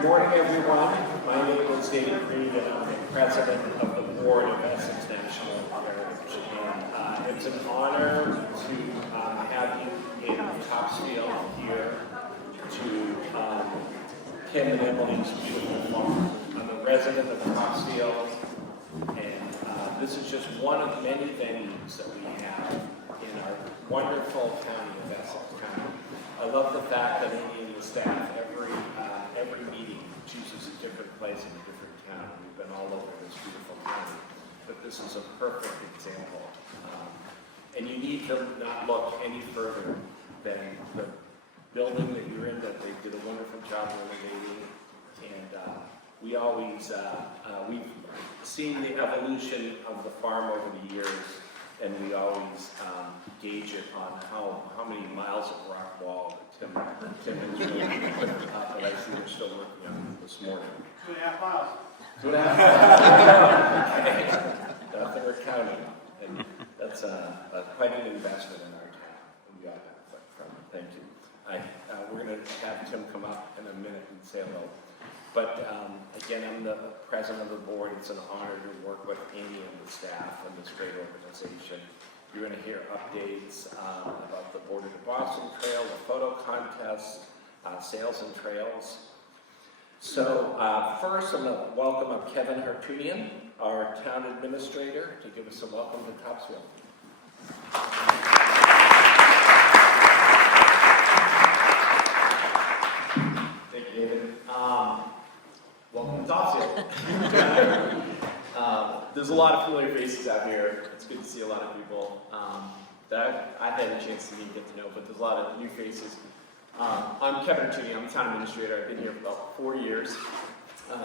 Good morning, everyone. My name is David Reed, and I'm the president of the board of Essex Heritage. And it's an honor to have you in Topsfield here to Kim and Emily's beautiful farm. I'm a resident of Topsfield, and this is just one of many venues that we have in our wonderful county of Essex County. I love the fact that Amy and the staff every meeting chooses a different place in a different town. We've been all over this beautiful county, but this is a perfect example. And you need to not look any further than the building that you're in, that they did a wonderful job renovating. And we always, we've seen the evolution of the farm over the years, and we always gauge it on how many miles of rock wall that Tim has really put up, but I see they're still working on it this morning. 2.5 miles. 2.5 miles. Okay. They're counting, and that's quite an investment in our town. We got benefit from it. Thank you. We're going to have Tim come up in a minute and say hello. But again, I'm the president of the board. It's an honor to work with Amy and the staff and this great organization. You're going to hear updates about the Border to Boston Trail, the photo contest, sales and trails. So first, I'm going to welcome up Kevin Hartunian, our town administrator, to give us a welcome to Topsfield. Thank you, David. Welcome to Topsfield. There's a lot of familiar faces out here. It's good to see a lot of people that I've had a chance to meet and get to know, but there's a lot of new faces. I'm Kevin Hartunian. I'm the town administrator. I've been here for about 4 years.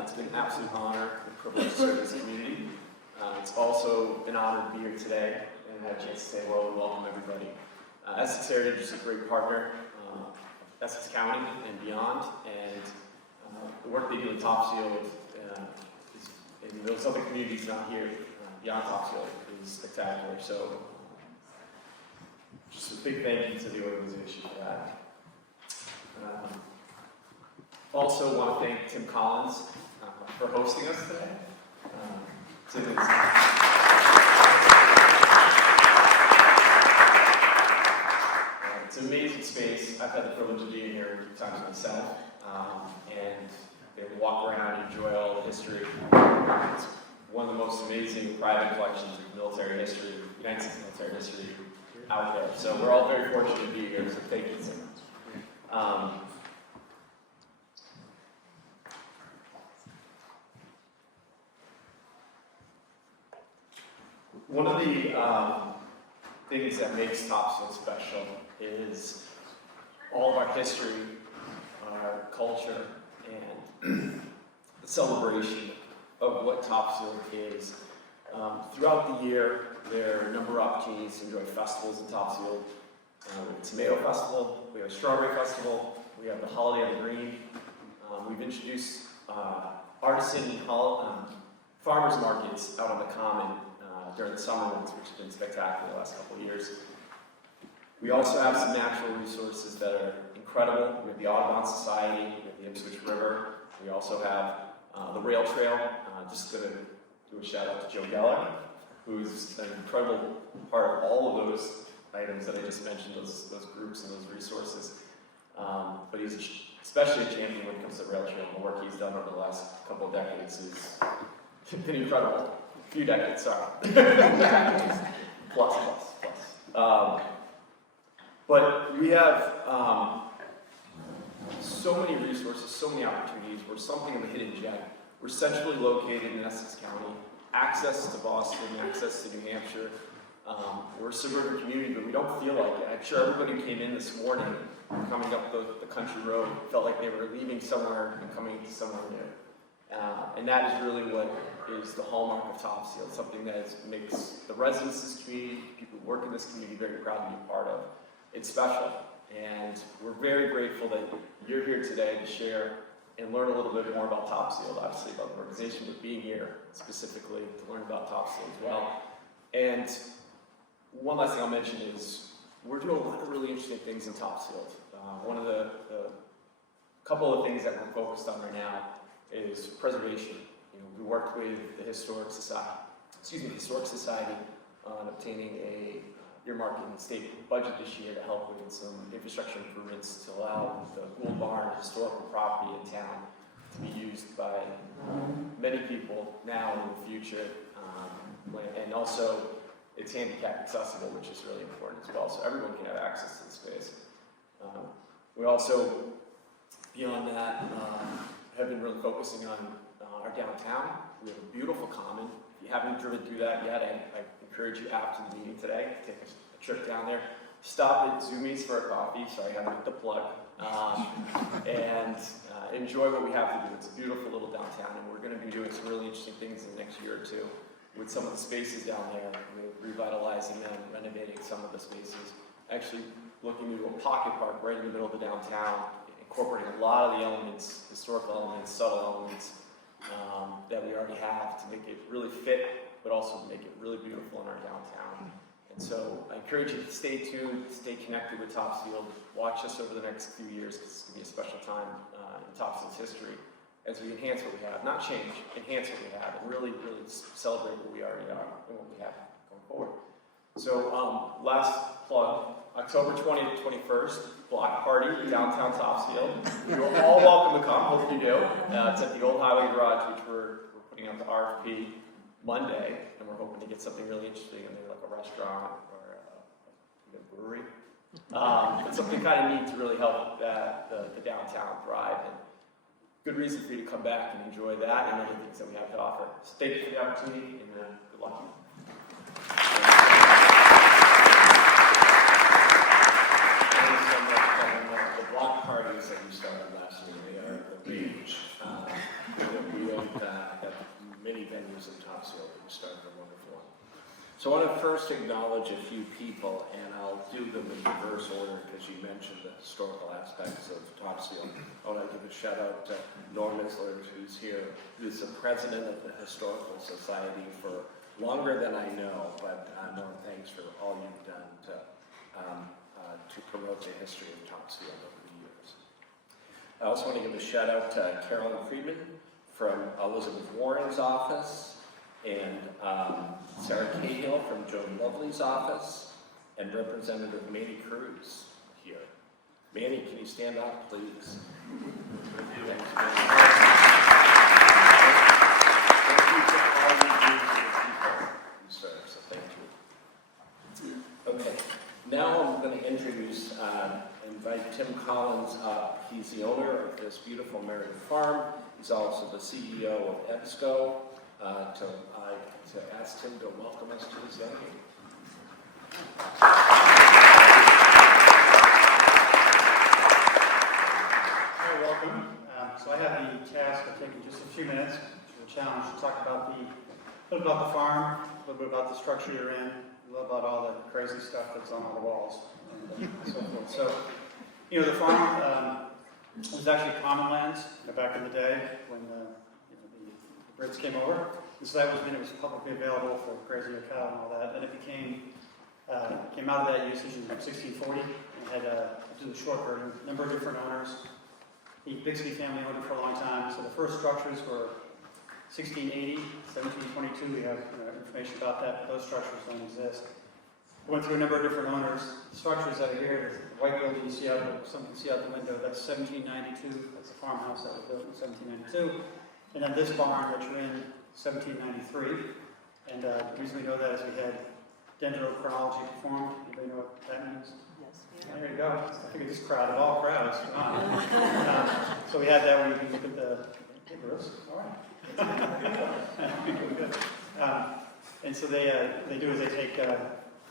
It's been an absolute honor and privilege to serve this community. It's also an honor to be here today and have a chance to say hello and welcome everybody. Essex Heritage is a great partner of Essex County and beyond, and the work they do in Topsfield in those other communities not here beyond Topsfield is spectacular. So just a big thank you to the organization for that. Also want to thank Tim Collins for hosting us today. Tim is it's an amazing space. I've had the privilege of being here a few times myself, and they walk around and enjoy all the history. It's one of the most amazing private collections of military history, United States military history out there. So we're all very fortunate to be here, so thank you so much. One of the things that makes Topsfield special is all of our history, our culture, and the celebration of what Topsfield is. Throughout the year, there are a number of opportunities to enjoy festivals in Topsfield. We have a tomato festival, we have a strawberry festival, we have the Holiday of the Green. We've introduced artisan farmers markets out on the common during the summer months, which have been spectacular the last couple of years. We also have some natural resources that are incredible. We have the Audubon Society, we have the Ipswich River. We also have the rail trail. Just going to do a shout out to Joe Geller, who's an incredible part of all of those items that I just mentioned, those groups and those resources. But he's especially a champion when it comes to rail trail. The work he's done over the last couple of decades has been incredible. A few decades, sorry. plus. But we have so many resources, so many opportunities. We're something of a hidden gem. We're centrally located in Essex County, access to Boston, access to New Hampshire. We're a suburban community, but we don't feel like it. I'm sure everybody who came in this morning, coming up the country road, felt like they were leaving somewhere and coming to somewhere new. And that is really what is the hallmark of Topsfield, something that makes the residents of this community, people who work in this community, very proud to be a part of. It's special, and we're very grateful that you're here today to share and learn a little bit more about Topsfield, obviously about the organization, but being here specifically to learn about Topsfield as well. And one last thing I'll mention is we're doing a lot of really interesting things in Topsfield. One of the couple of things that we're focused on right now is preservation. We worked with the Historic Society on obtaining a earmarking state budget this year to help with some infrastructure improvements to allow the Gould Barn historical property in town to be used by many people now and in the future. And also, it's handicap accessible, which is really important as well, so everyone can have access to the space. We also, beyond that, have been really focusing on our downtown. We have a beautiful common. If you haven't driven through that yet, I encourage you after the meeting today, take a trip down there. Stop at Zoomies for a coffee, sorry, I have to plug, and enjoy what we have to do. It's a beautiful little downtown, and we're going to be doing some really interesting things in the next year or two with some of the spaces down there, revitalizing them, renovating some of the spaces, actually looking into a pocket park right in the middle of the downtown, incorporating a lot of the elements, historical elements, subtle elements that we already have to make it really fit, but also make it really beautiful in our downtown. And so I encourage you to stay tuned, stay connected with Topsfield, watch us over the next few years because it's going to be a special time in Topsfield's history as we enhance what we have, not change, enhance what we have, and really, really celebrate what we already are and what we have going forward. So last plug, October 20th to 21st, block party, downtown Topsfield. You're all welcome to come, hope you do. It's at the Old Highway Garage, which we're putting out the RFP Monday, and we're hoping to get something really interesting in there, like a restaurant or a brewery. But something kind of neat to really help the downtown thrive, and good reason for you to come back and enjoy that and other things that we have to offer. So thank you for the opportunity, and good luck. The block parties that you started last year, they are the rage. We have many venues in Topsfield that we started a wonderful one. So I want to first acknowledge a few people, and I'll do them in reverse order because you mentioned the historical aspects of Topsfield. I want to give a shout out to Norm Isler, who's here, who's the president of the Historical Society for longer than I know, but Norm, thanks for all you've done to promote the history of Topsfield over the years. I also want to give a shout out to Carolyn Friedman from Elizabeth Warren's office, and Sarah Cahill from Joan Lovely's office, and Representative Manny Cruz here. Manny, can you stand up, please? Thank you to all you do for the people you serve, so thank you. Okay, now I'm going to invite Tim Collins up. He's the owner of this beautiful Meredith Farm. He's also the CEO of EBSCO. To ask him to welcome us to his venue. Hi, welcome. So I have the task of taking just a few minutes to the challenge to talk about a little about the farm, a little bit about the structure you're in, a little about all the crazy stuff that's on all the walls, and so forth. So, the farm was actually common lands back in the day when the Brits came over. And so that was when it was publicly available for grazing of cattle and all that. Then it came out of that usage in 1640 and had, to do the short version, a number of different owners. The Bixby family owned it for a long time. So the first structures were 1680, 1722. We have information about that, but those structures don't exist. We went through a number of different owners. The structures that are here, the white building you see out, some can see out the window, that's 1792. That's the farmhouse that was built in 1792. And then this barn, which we're in 1793. And the reason we know that is we had dendrochronology performed. Anybody know what that means? Yes. There you go. I think this crowd, of all crowds. So we had that where you can look at the, hey Bruce, all right. And so they do is they take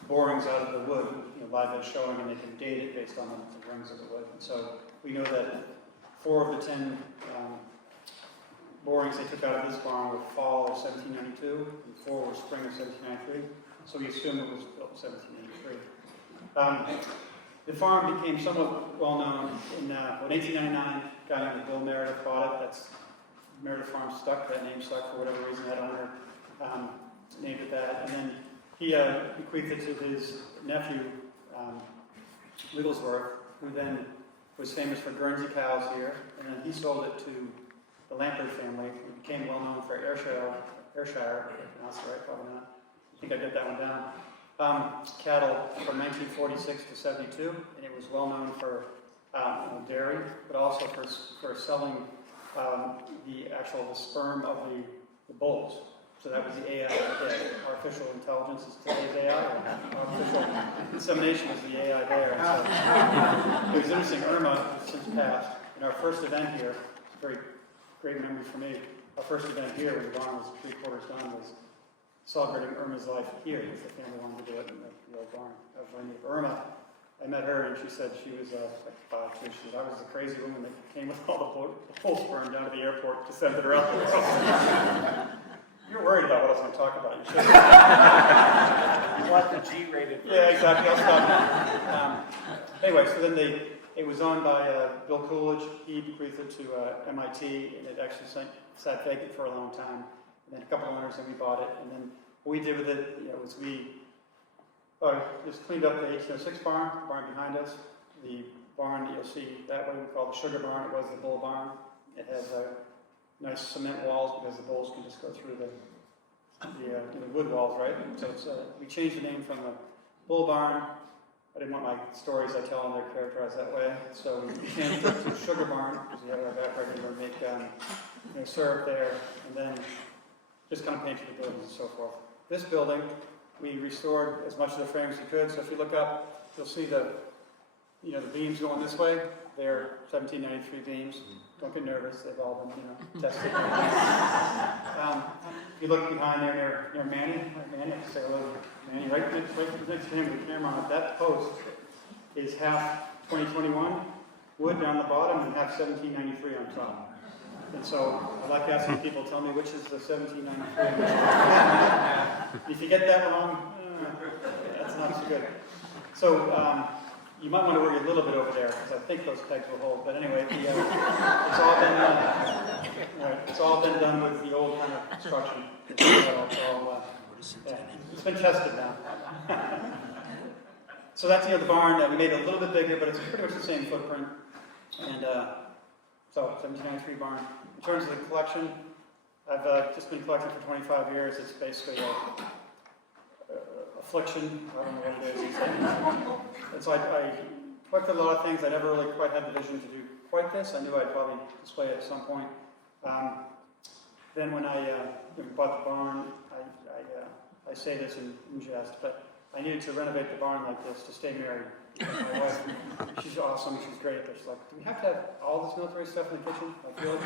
borings out of the wood, live as showing, and they can date it based on the rings of the wood. And so we know that 4 of the 10 borings they took out of this barn were fall of 1792, and 4 were spring of 1793. So we assume it was built in 1783. The farm became somewhat well known in 1899. A guy named Bill Meredith bought it. That's Meredith Farm stuck. That name stuck for whatever reason. That owner named it that, and then he bequeathed it to his nephew Wigglesworth, who then was famous for Guernsey cows here, and then he sold it to the Lampard family, who became well known for Ayrshire, if I pronounced it right, probably not. I think I got that one down. Cattle from 1946 to 72, and it was well known for dairy, but also for selling the sperm of the bulls. So that was the AI of the day. Artificial intelligence is today's AI, or artificial insemination is the AI there. And so it was interesting. Irma has since passed, and our first event here, it's a very great memory for me. Our first event here, when the barn was 3/4 done, was celebrating Irma's life here, because the family wanted to do it in the old barn. I was running with Irma. I met her, and she said she was like 5'2". She said, I was the crazy woman that came with all the bull sperm down to the airport to send it around the world. You're worried about what I was going to talk about. You should. You want the G-rated version. Yeah, exactly. I'll stop now. Anyway, so then it was owned by Bill Coolidge. He bequeathed it to MIT, and it actually sat vacant for a long time. And then a couple of owners, and we bought it. And then what we did with it, was we just cleaned up the 1806 barn behind us. The barn that you'll see that way we call the sugar barn. It was the bull barn. It has nice cement walls because the bulls can just go through the wood walls, right? So it's, we changed the name from the bull barn. I didn't want my stories I tell and they're characterized that way, so we changed it to sugar barn because we had our evaporator to make syrup there, and then just kind of painted the buildings and so forth. This building, we restored as much of the frames as we could. So if you look up, you'll see the beams going this way. They're 1793 beams. Don't get nervous, they've all been, tested. If you look behind there near Manny, I can say hello to Manny, right next to him with the camera on it. That post is half 2021 wood down the bottom and half 1793 on top. And so I like asking people, tell me which is the 1793. If you get that wrong, that's not so good. So, you might want to worry a little bit over there, because I think those pegs will hold. But anyway, it's all been done with the old kind of construction. It's been tested now. So that's the barn. We made it a little bit bigger, but it's pretty much the same footprint. And so 1793 barn. In terms of the collection, I've just been collecting for 25 years. It's basically affliction. I don't know what it is. And so I collected a lot of things. I never really quite had the vision to do quite this. I knew I'd probably display it at some point. Then when I bought the barn, I say this in jest, but I needed to renovate the barn like this to stay married. My wife, she's awesome, she's great, but she's like, do we have to have all this military stuff in the kitchen? I feel like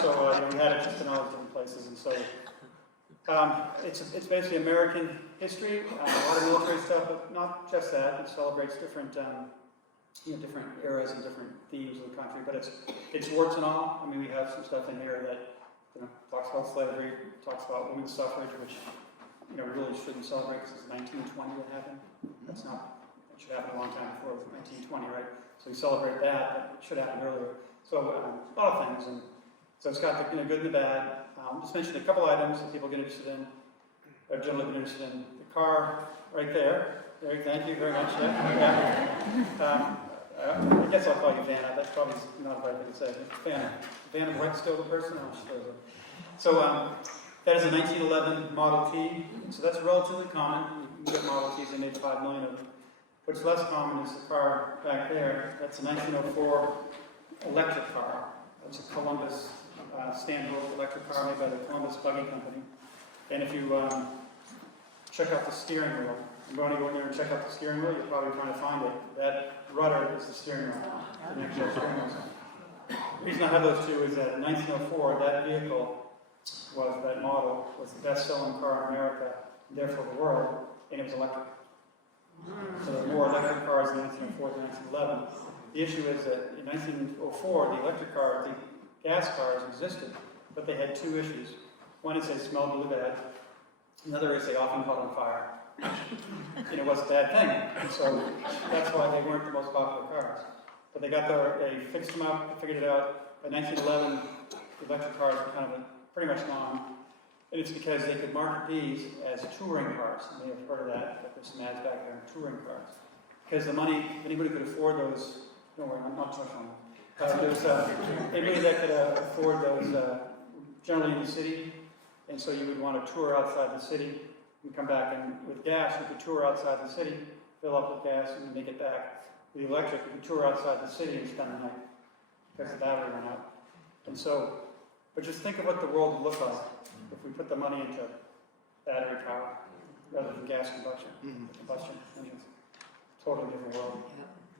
so we had it just in all these different places, and so it's basically American history, a lot of military stuff, but not just that. It celebrates different different eras and different themes of the country, but it's warts and all. I mean, we have some stuff in here that talks about slavery, talks about women's suffrage, which really shouldn't celebrate because it's 1920 that happened. It should happen a long time before 1920, right? So we celebrate that, but it should happen earlier. So a lot of things, and so it's got the good and the bad. Just mention a couple items that people get interested in. I've generally been interested in the car right there. Thank you very much. I guess I'll call you Vanna. That's probably not the right thing to say. Vanna. Vanna White still the person? I'm sure. So that is a 1911 Model T. So that's relatively common. You can get Model Ts. They made 5 million of them. What's less common is the car back there. That's a 1904 electric car. That's a Columbus stand-built electric car made by the Columbus Buggy Company. And if you check out the steering wheel, I'm going to go in there and check out the steering wheel. You're probably trying to find it. That rudder is the steering wheel. The actual steering wheel. The reason I have those two is that in 1904, that vehicle that model was the best-selling car in America, and therefore the world, and it was electric. So there were more electric cars in 1904 than 1911. The issue is that in 1904, the electric car, the gas cars existed, but they had two issues. One is they smelled really bad. Another is they often caught on fire. And it was a bad thing. And so that's why they weren't the most popular cars. But they fixed them up, they figured it out. By 1911, the electric cars were kind of pretty much gone. And it's because they could market these as touring cars. You may have heard of that, but there's some ads back there, touring cars. Because the money, anybody could afford those Don't worry, I'm not touching on that. There's anybody that could afford those generally in the city, and so you would want to tour outside the city and come back, and with gas, you could tour outside the city, fill up with gas, and make it back. With the electric, you could tour outside the city and spend the night because the battery ran out. And so, but just think of what the world would look like if we put the money into battery power rather than gas combustion engines. Totally different world.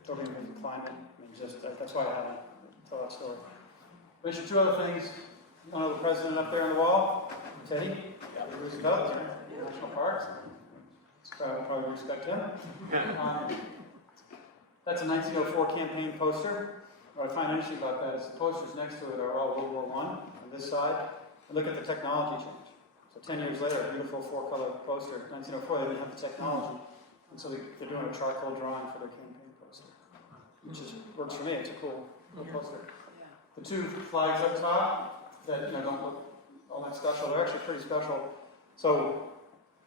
Totally different climate. I mean, just that's why I had to tell that story. Mention two other things. One of the president up there on the wall, Teddy. Roosevelt, National Parks. Probably respect him. That's a 1904 campaign poster. What I find interesting about that is the posters next to it are all World War I on this side. And look at the technology change. So 10 years later, a beautiful four-color poster. 1904, they didn't have the technology. And so they're doing a charcoal drawing for their campaign poster, which works for me. It's a cool poster. The two flags up top that don't look all that special, they're actually pretty special. So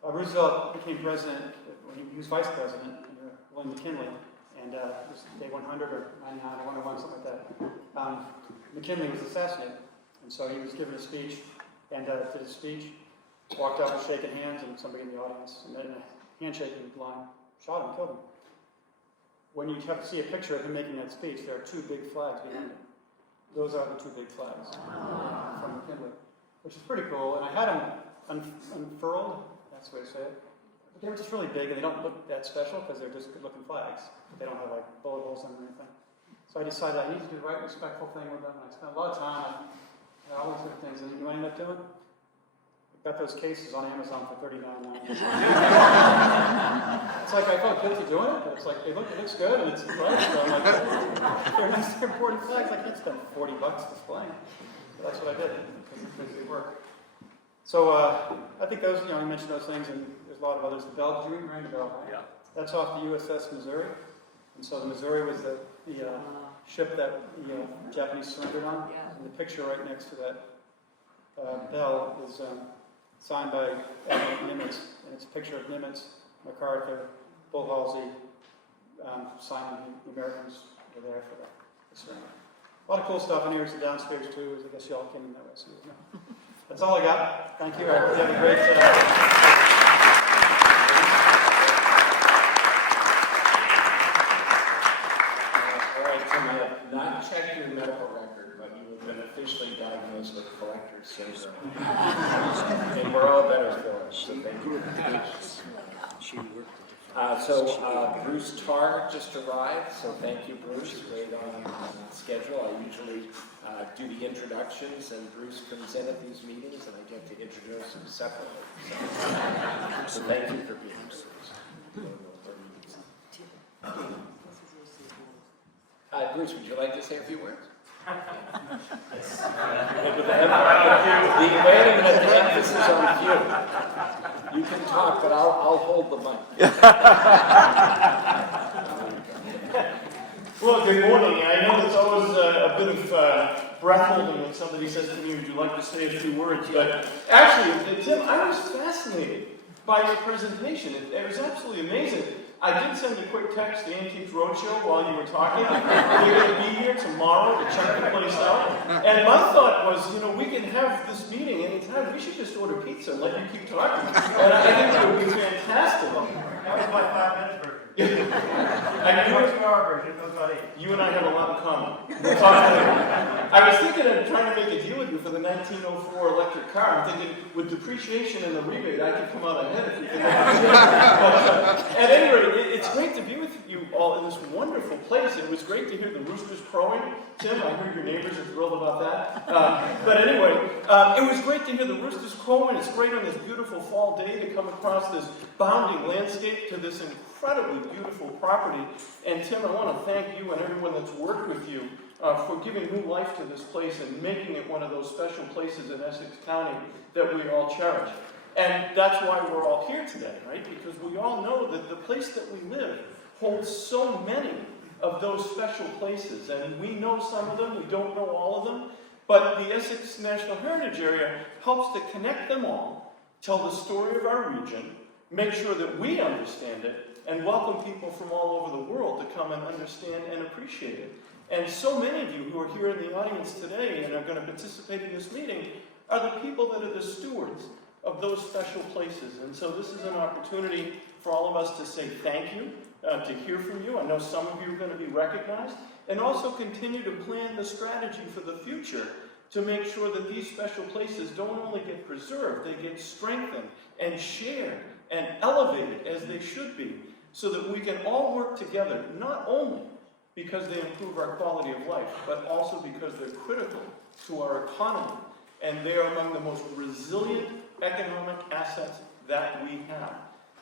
Roosevelt became president when he was vice president under William McKinley, and it was day 100 or 99, 101, something like that. McKinley was assassinated, and so he was giving a speech, and did his speech, walked out with shaking hands, and somebody in the audience, and then a handshaking line, shot him, killed him. When you see a picture of him making that speech, there are two big flags behind it. Those are the two big flags from McKinley, which is pretty cool. And I had them unfurled, that's the way to say it. But they were just really big, and they don't look that special because they're just good-looking flags. But they don't have like bullet holes on them or anything. So I decided I need to do the right, respectful thing with them. And I spent a lot of time on all these different things. And you know what I ended up doing? I got those cases on Amazon for $39.99. It's like I felt guilty doing it, but it's like it looks good and it's right. So I'm like, they're nice, they're 40 flags. I can't spend $40 displaying. But that's what I did because they work. So I think those, you mentioned those things, and there's a lot of others. The bell, did you ring the bell? Right? Yeah. That's off the USS Missouri, and so the Missouri was the ship that the Japanese surrendered on. And the picture right next to that bell is signed by Admiral Nimitz, and it's a picture of Nimitz, MacArthur, Bull Halsey, signing the Americans were there for the surrender. A lot of cool stuff in here. It's downstairs too, as I guess y'all came in that way. So, that's all I got. Thank you. I hope you have a great All right, Tim, I have not checked your medical record, but you have been officially diagnosed with collector's syndrome. And we're all better for it, so thank you. Bruce Tarr just arrived, so thank you, Bruce. Right on schedule. I usually do the introductions, and Bruce comes in at these meetings, and I get to introduce him separately. So thank you for being here. Bruce, would you like to say a few words? The emphasis on you. You can talk, but I'll hold the mic. Well, good morning. I know it's always a bit of breath-holding when somebody says to me, would you like to say a few words? But actually, Tim, I was fascinated by your presentation. It was absolutely amazing. I did send a quick text to Antiques Roadshow while you were talking. You're going to be here tomorrow to check the place out. And my thought was, we can have this meeting anytime. We should just order pizza and let you keep talking. And I think it would be fantastic. That was my 5 minutes version. You and I have a lot in common. I was thinking of trying to make a deal with you for the 1904 electric car. I'm thinking, with depreciation and the rebate, I could come out ahead if we can. At any rate, it's great to be with you all in this wonderful place. It was great to hear the roosters crowing. Tim, I heard your neighbors are thrilled about that. But anyway, it was great to hear the roosters crowing. It's great on this beautiful fall day to come across this bounding landscape to this incredibly beautiful property. And Tim, I want to thank you and everyone that's worked with you for giving new life to this place and making it one of those special places in Essex County that we all cherish. And that's why we're all here today, right? Because we all know that the place that we live holds so many of those special places. And we know some of them, we don't know all of them. But the Essex National Heritage Area helps to connect them all, tell the story of our region, make sure that we understand it, and welcome people from all over the world to come and understand and appreciate it. And so many of you who are here in the audience today and are going to participate in this meeting are the people that are the stewards of those special places. And so this is an opportunity for all of us to say thank you, to hear from you. I know some of you are going to be recognized, and also continue to plan the strategy for the future to make sure that these special places don't only get preserved, they get strengthened and shared and elevated as they should be, so that we can all work together, not only because they improve our quality of life, but also because they're critical to our economy, and they are among the most resilient economic assets that we have.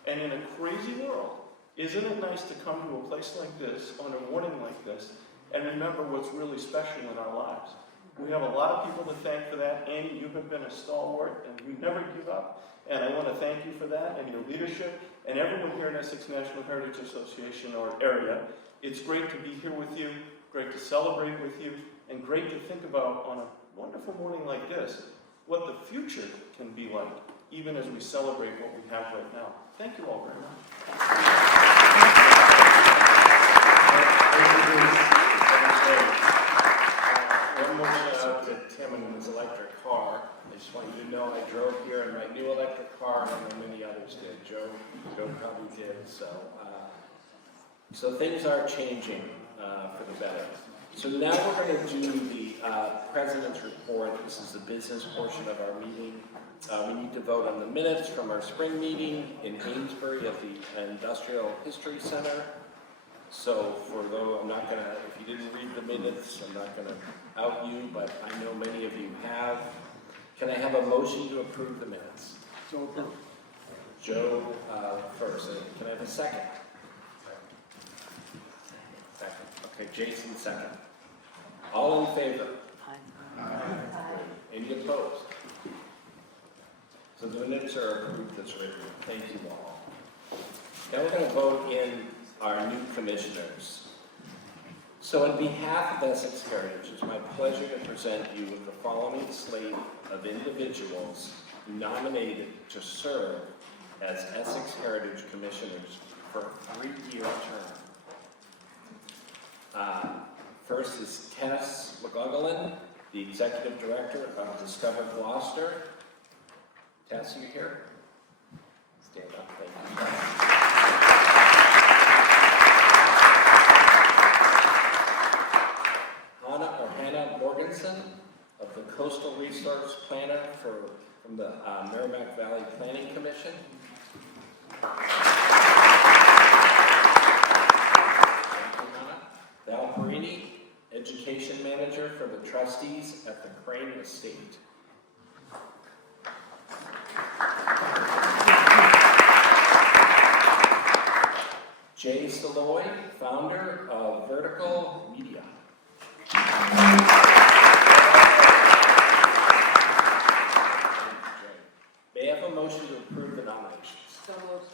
And in a crazy world, isn't it nice to come to a place like this, on a morning like this, and remember what's really special in our lives? We have a lot of people to thank for that. Annie, you have been a stalwart, and you never give up. And I want to thank you for that, and your leadership, and everyone here in Essex National Heritage Association or area. It's great to be here with you, great to celebrate with you, and great to think about on a wonderful morning like this, what the future can be like, even as we celebrate what we have right now. Thank you all very much. One more shout out to Tim and his electric car. I just want you to know I drove here in my new electric car, and I know many others did. Joe probably did. So things are changing for the better. So now we're going to do the President's Report. This is the business portion of our meeting. We need to vote on the minutes from our spring meeting in Amesbury at the Industrial History Center. So for though I'm not going to, if you didn't read the minutes, I'm not going to out you, but I know many of you have. Can I have a motion to approve the minutes? So approved. Joe first. Can I have a second? Second. Okay, Jason second. All in favor? Any opposed? So the minutes are approved as written. Thank you all. Now we're going to vote in our new commissioners. So on behalf of Essex Heritage, it's my pleasure to present you with the following slate of individuals nominated to serve as Essex Heritage Commissioners for a 3-year term. First is Tess McGugglen, the Executive Director of Discover Gloucester. Tess, are you here? Stand up, thank you. Hannah Morganson, of the Coastal Resource Planner from the Merrimack Valley Planning Commission. Val Perini, Education Manager for the Trustees at the Crane Estate. Jay Saloy, Founder of Vertical Media. May I have a motion to approve the nominations? So moved.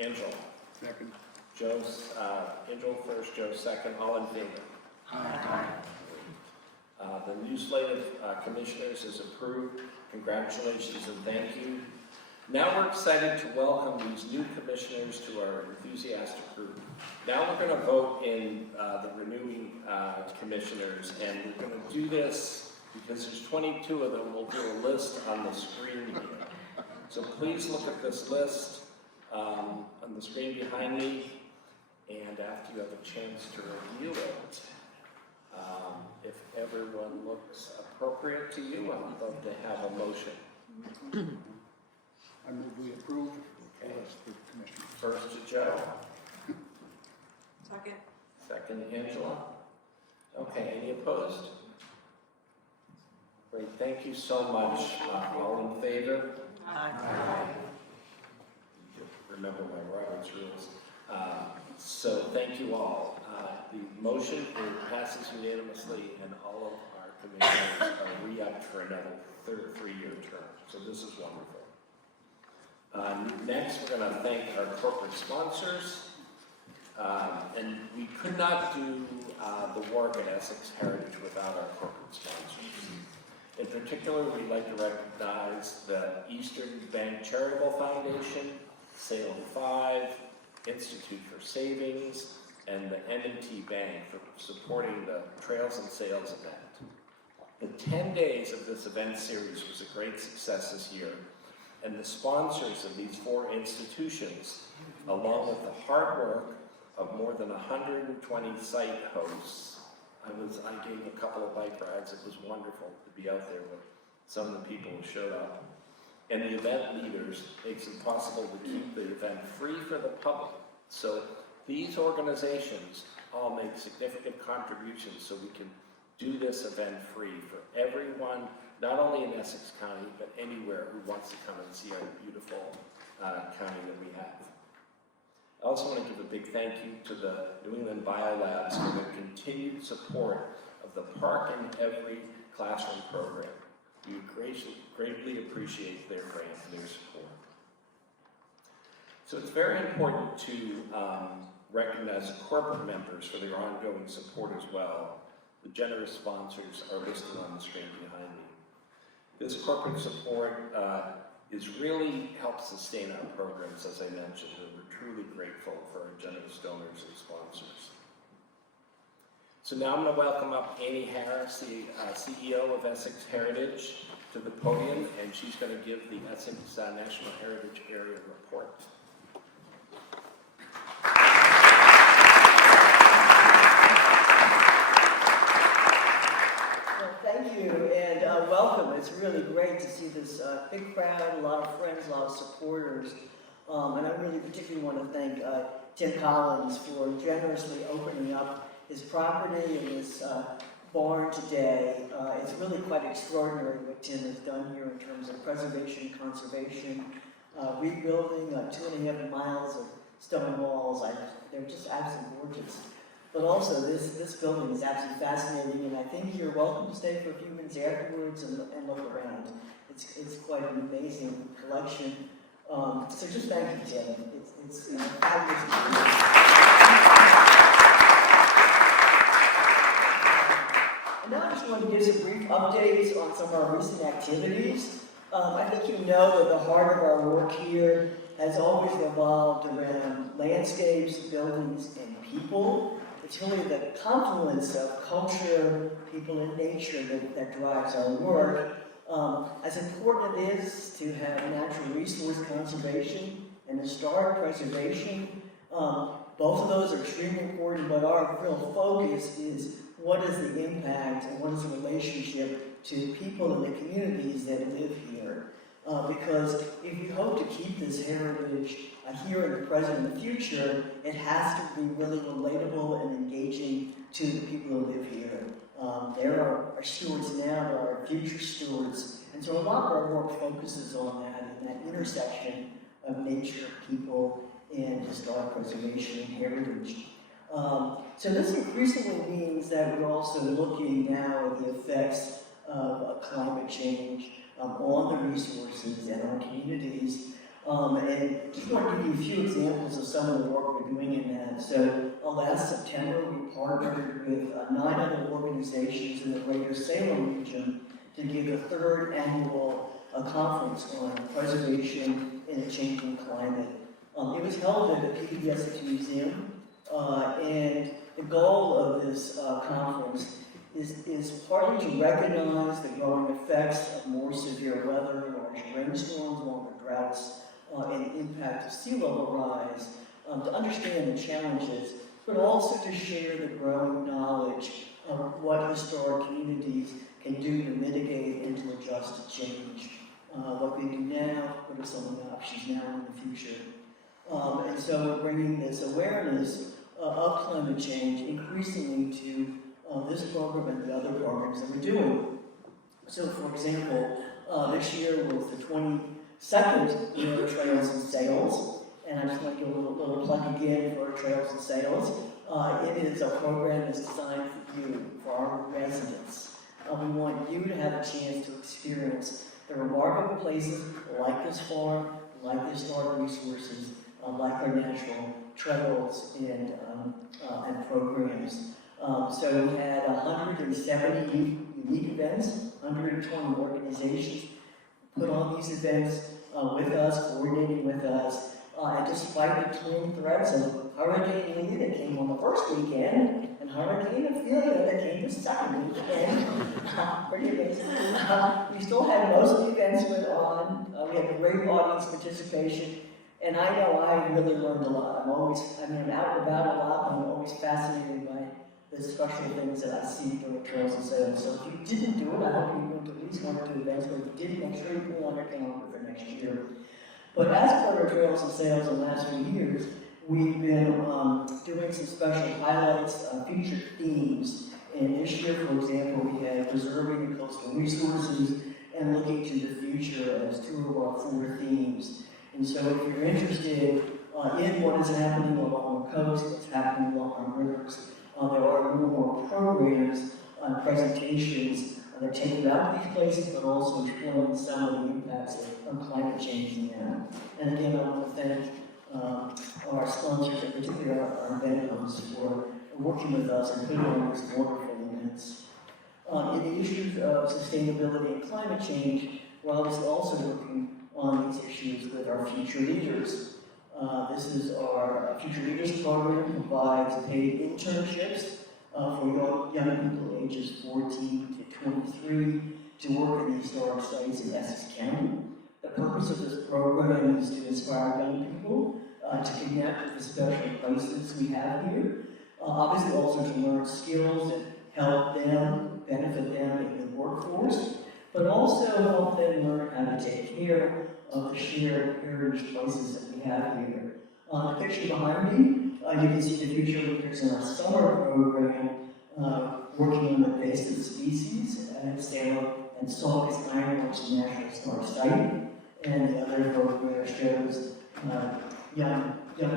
Angela. Second. Joe's, Angela first, Joe second. All in favor? The new slate of commissioners is approved. Congratulations and thank you. Now we're excited to welcome these new commissioners to our enthusiastic group. Now we're going to vote in the renewing commissioners, and we're going to do this because there's 22 of them. We'll do a list on the screen here. So please look at this list on the screen behind me, and after you have a chance to review it, if everyone looks appropriate to you, I would love to have a motion. I move we approve. Okay. First to Joe. Second. Second, Angela. Okay, any opposed? Great, thank you so much. All in favor? Aye. Remember my Robert's rules. So thank you all. The motion passes unanimously, and all of our commissioners are re-upped for another 3-year term. So this is wonderful. Next, we're going to thank our corporate sponsors. And we could not do the work at Essex Heritage without our corporate sponsors. In particular, we'd like to recognize the Eastern Bank Charitable Foundation, Sale 5, Institute for Savings, and the M&T Bank for supporting the Trails and Sales event. The 10 days of this event series was a great success this year, and the sponsors of these 4 institutions, along with the hard work of more than 120 site hosts. I gave a couple of bike rides. It was wonderful to be out there with some of the people who showed up. And the event leaders makes it possible to keep the event free for the public. So these organizations all make significant contributions so we can do this event free for everyone, not only in Essex County, but anywhere who wants to come and see our beautiful county that we have. I also want to give a big thank you to the New England Biolabs for their continued support of the Park in Every Classroom program. We greatly appreciate their grant and their support. So it's very important to recognize the corporate members for their ongoing support as well. The generous sponsors are listed on the screen behind me. This corporate support really helps sustain our programs, as I mentioned, and we're truly grateful for our generous donors and sponsors. So now I'm going to welcome up Amy Harris, the CEO of Essex Heritage, to the podium, and she's going to give the Essex National Heritage Area Report. Thank you, and welcome. It's really great to see this big crowd, a lot of friends, a lot of supporters. And I really particularly want to thank Tim Collins for generously opening up his property and his barn today. It's really quite extraordinary what Tim has done here in terms of preservation, conservation, rebuilding 2.5 miles of stone walls. They're just absolutely gorgeous. But also, this building is absolutely fascinating, and I think you're welcome to stay for a few minutes afterwards and look around. It's quite an amazing collection. So just thank you, Tim. It's fabulous to be here. And now I just want to give some brief updates on some of our recent activities. I think you know that the heart of our work here has always revolved around landscapes, buildings, and people. It's really the confluence of culture, people, and nature that drives our work. As important it is to have natural resource conservation and historic preservation, both of those are extremely important, but our real focus is what is the impact and what is the relationship to people in the communities that live here. Because if you hope to keep this heritage here in the present and the future, it has to be really relatable and engaging to the people who live here. There are our stewards now, there are our future stewards, and so a lot of our work focuses on that intersection of nature, people, and historic preservation and heritage. So this increasingly means that we're also looking now at the effects of climate change on the resources and our communities. And just want to give you a few examples of some of the work we're doing in that. So last September, we partnered with 9 other organizations in the greater Salem region to give a 3rd annual conference on preservation in a changing climate. It was held at the PBS Essex Museum, and the goal of this conference is partly to recognize the growing effects of more severe weather, large rainstorms, longer droughts, and the impact of sea level rise, to understand the challenges, but also to share the growing knowledge of what historic communities can do to mitigate and to adjust to change. What we do now, what are some of the options now and in the future. And so we're bringing this awareness of climate change increasingly to this program and the other programs that we're doing. So, for example, this year was the 22nd year of Trails and Sales, and I just want to give a little plug again for Trails and Sales. It is a program that's designed for you, for our residents. We want you to have a chance to experience the remarkable places like this farm, like the historic resources, like our natural trails and programs. So we had 170 unique events, 120 organizations put on these events with us, coordinating with us. And despite the twin threats of Hurricane Lee that came on the first weekend and Hurricane Ophelia that came the second weekend, pretty amazing. We still had most of the events went on. We had great audience participation. And I know I really learned a lot. I'm out and about a lot, and I'm always fascinated by the special things that I see during trails and sales. So if you didn't do it, I hope you went to at least one or two events, but if you did, make sure you put it on your calendar for next year. But as part of trails and sales in the last few years, we've been doing some special highlights, featured themes. And this year, for example, we had preserving the coastal resources and looking to the future as two of our 4 themes. And so if you're interested in what is happening along the coast, what's happening along our rivers, there are more programs, presentations that take you out to these places, but also exploring some of the impacts of climate change in them. And again, I want to thank our sponsors, and particularly our vendors, for working with us and putting on these wonderful events. In the issues of sustainability and climate change, we're obviously also working on these issues with our future leaders. This is our Future Leaders program, provides paid internships for young people ages 14 to 23 to work in historic sites in Essex County. The purpose of this program is to inspire young people to connect with the special places we have here. Obviously also to learn skills that help them, benefit them in the workforce, but also help them learn how to take care of the shared heritage places that we have here. The picture behind me, you can see the future leaders in our summer program working on invasive species at Salem and Saugus Ironworks National Historic Site. And the other program shows young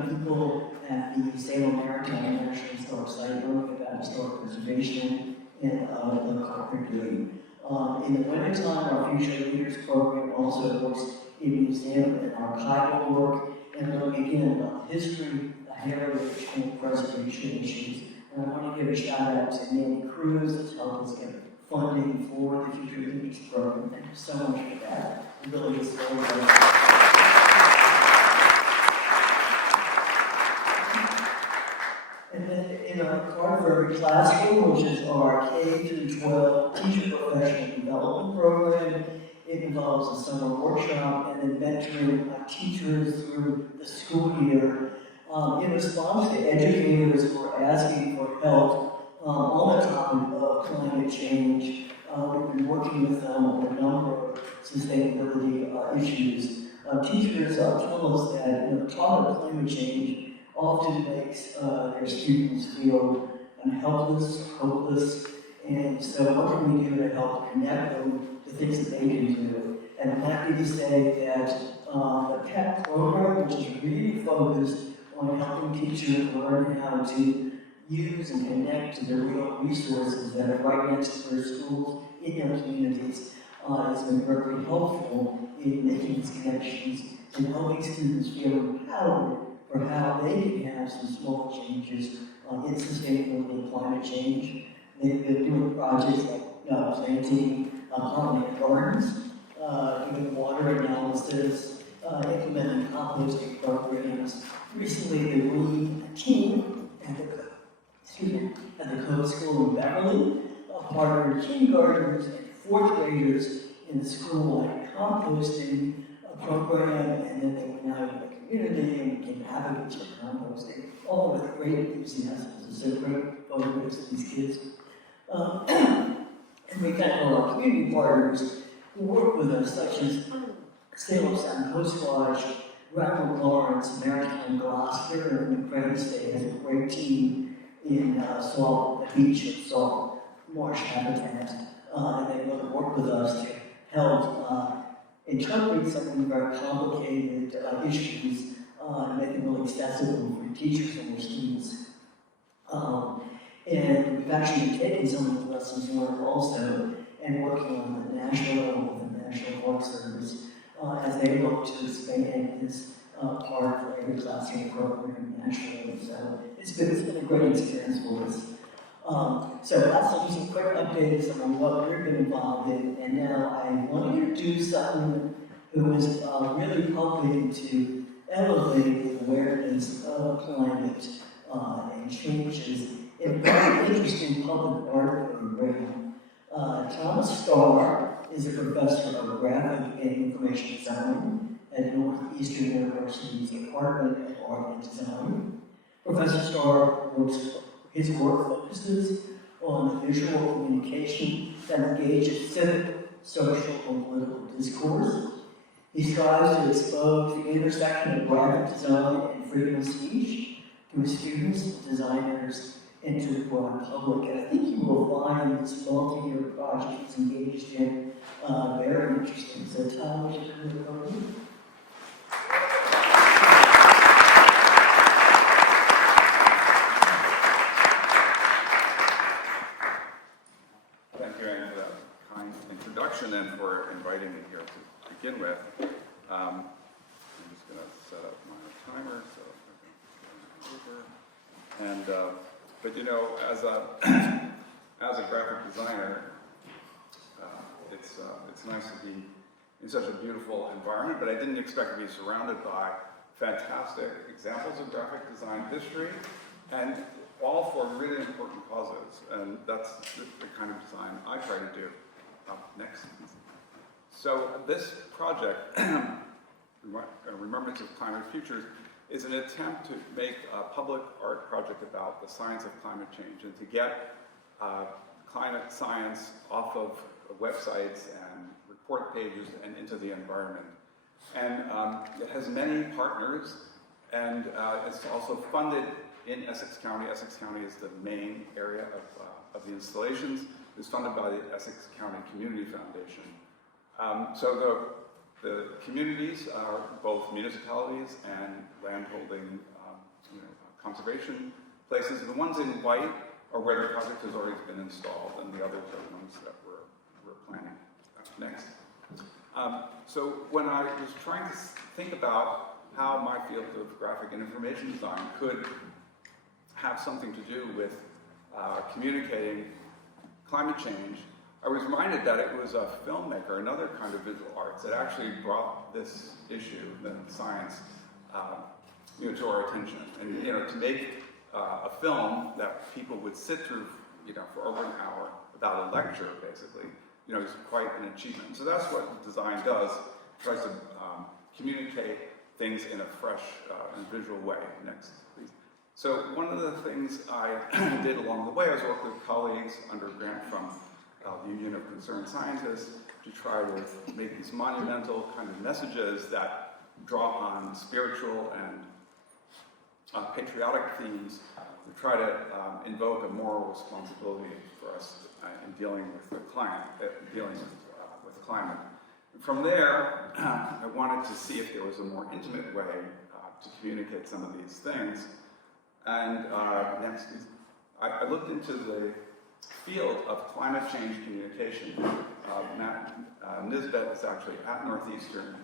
people at the Salem Maritime National Historic Site learning about historic preservation and the carpentry. In the wintertime, our Future Leaders program also works in museum and archival work, and learning again about the history, the heritage, and preservation issues. And I want to give a shout out to Nancy Cruz that's helped us get funding for the Future Leaders program. Thank you so much for that. It really is very, very And then in our Carver Classroom, which is our K-12 teacher professional development program, it involves a summer workshop and then mentoring teachers through the school year. In response to educators who are asking for help on the topic of climate change, we've been working with them on a number of sustainability issues. Teachers tell us that talk about climate change often makes their students feel helpless, hopeless, and so what can we do to help connect them to things that they can do? And I'm happy to say that the PEP program, which is really focused on helping teachers learn how to use and connect to the real resources that are right next to their schools in their communities, has been very helpful in making these connections and helping students feel empowered for how they can have some small changes in sustainability and climate change. They've been doing projects like planting pollinated gardens, doing water analysis, implementing composting programs. Recently, the WE team at the Code School in Beverly partnered kindergartners and 4th graders in the school-wide composting program, and then they went out in the community and became advocates for composting, all with great enthusiasm. So great photographs of these kids. And we thank all our community partners who work with us, such as Salem Sound Coast Lodge, Radford Lawrence, Maritime Gloucester, and Credit State has a great team in the beach and salt marsh habitat. And they want to work with us to help interpret some of the very complicated issues and make them really accessible for teachers and their students. And we've actually been taking some of the lessons learned also and working on the national level with the National Park Service as they look to expand this part for every classroom program nationally. So it's been a great experience for us. So last I'll do some quick updates on what we've been involved in, and now I want to introduce someone who is really helping to elevate the awareness of climate and changes in a very interesting public art program. Thomas Starr is a professor of graphic and information design at Northeastern University's Department of Art and Design. Professor Starr his work focuses on visual communication that engages civic, social, and political discourse. He strives to expose the intersection of graphic design and freedom of speech to his students, designers, and to the broad public. And I think you will find this multi-year project he's engaged in very interesting. So Tom, would you come to the podium? Thank you, Anne, for that kind introduction and for inviting me here to begin with. I'm just going to set up my timer so I can go over. And, but you know, as a graphic designer, it's nice to be in such a beautiful environment, but I didn't expect to be surrounded by fantastic examples of graphic design history, and all for really important causes, and that's the kind of design I try to do. Next. So this project, Remembrance of Climate Futures, is an attempt to make a public art project about the science of climate change and to get climate science off of websites and report pages and into the environment. And it has many partners, and it's also funded in Essex County. Essex County is the main area of the installations. It's funded by the Essex County Community Foundation. So the communities are both municipalities and landholding conservation places. The ones in white are where the project has already been installed, and the others are the ones that we're planning. Next. So when I was trying to think about how my field of graphic and information design could have something to do with communicating climate change, I was reminded that it was a filmmaker, another kind of visual arts, that actually brought this issue, the science, to our attention. And to make a film that people would sit through, for over an hour without a lecture, basically, is quite an achievement. So that's what design does. It tries to communicate things in a fresh and visual way. Next, please. So one of the things I did along the way, I was working with colleagues under a grant from the Union of Concerned Scientists to try to make these monumental kind of messages that draw on spiritual and patriotic themes to try to invoke a moral responsibility for us in dealing with the climate, with the climate. From there, I wanted to see if there was a more intimate way to communicate some of these things. And next, I looked into the field of climate change communication. Matt Nisbet is actually at Northeastern,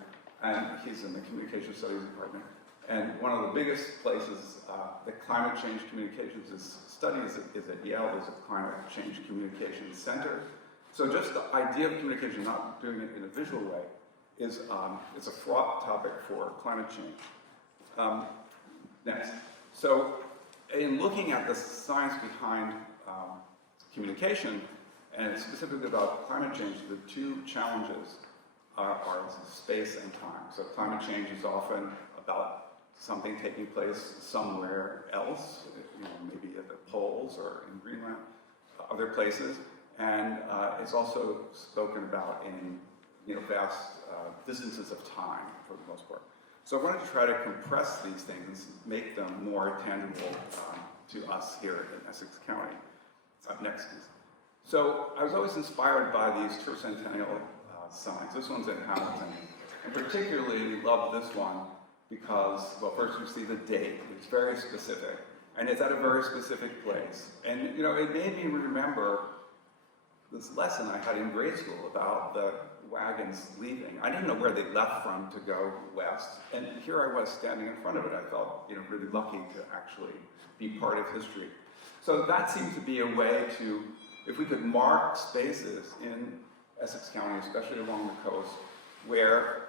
and he's in the Communication Studies Department. And one of the biggest places that climate change communications is studied is at Yale. There's a Climate Change Communications Center. So just the idea of communication, not doing it in a visual way, is it's a fraught topic for climate change. Next. So in looking at the science behind communication, and specifically about climate change, the two challenges are space and time. So climate change is often about something taking place somewhere else, maybe at the poles or in Greenland, other places, and it's also spoken about in vast distances of time for the most part. So I wanted to try to compress these things, make them more tangible to us here in Essex County. Next, please. So I was always inspired by these tercentennial signs. This one's in Hamilton. And particularly love this one because, well, first you see the date. It's very specific. And it's at a very specific place. And, it made me remember this lesson I had in grade school about the wagons leaving. I didn't know where they left from to go west, and here I was standing in front of it. I felt, really lucky to actually be part of history. So that seemed to be a way to, if we could mark spaces in Essex County, especially along the coast, where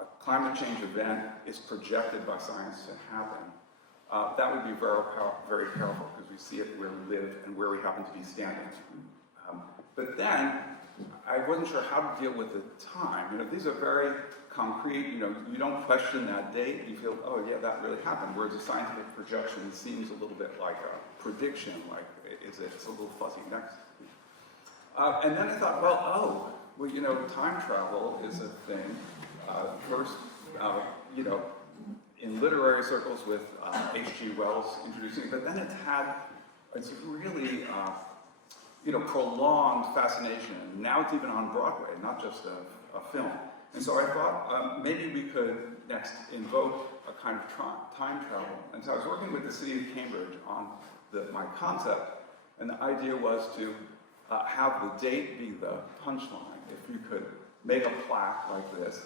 a climate change event is projected by science to happen, that would be very powerful because we see it where we live and where we happen to be standing. But then, I wasn't sure how to deal with the time. These are very concrete, you don't question that date, you feel, oh yeah, that really happened. Whereas a scientific projection seems a little bit like a prediction, like it's a little fuzzy next. And then I thought, well, time travel is a thing. First, in literary circles with H.G. Wells introducing it, but then it's really, prolonged fascination. Now it's even on Broadway, not just a film. And so I thought maybe we could next invoke a kind of time travel. And so I was working with the city of Cambridge on my concept, and the idea was to have the date be the punchline. If you could make a plaque like this,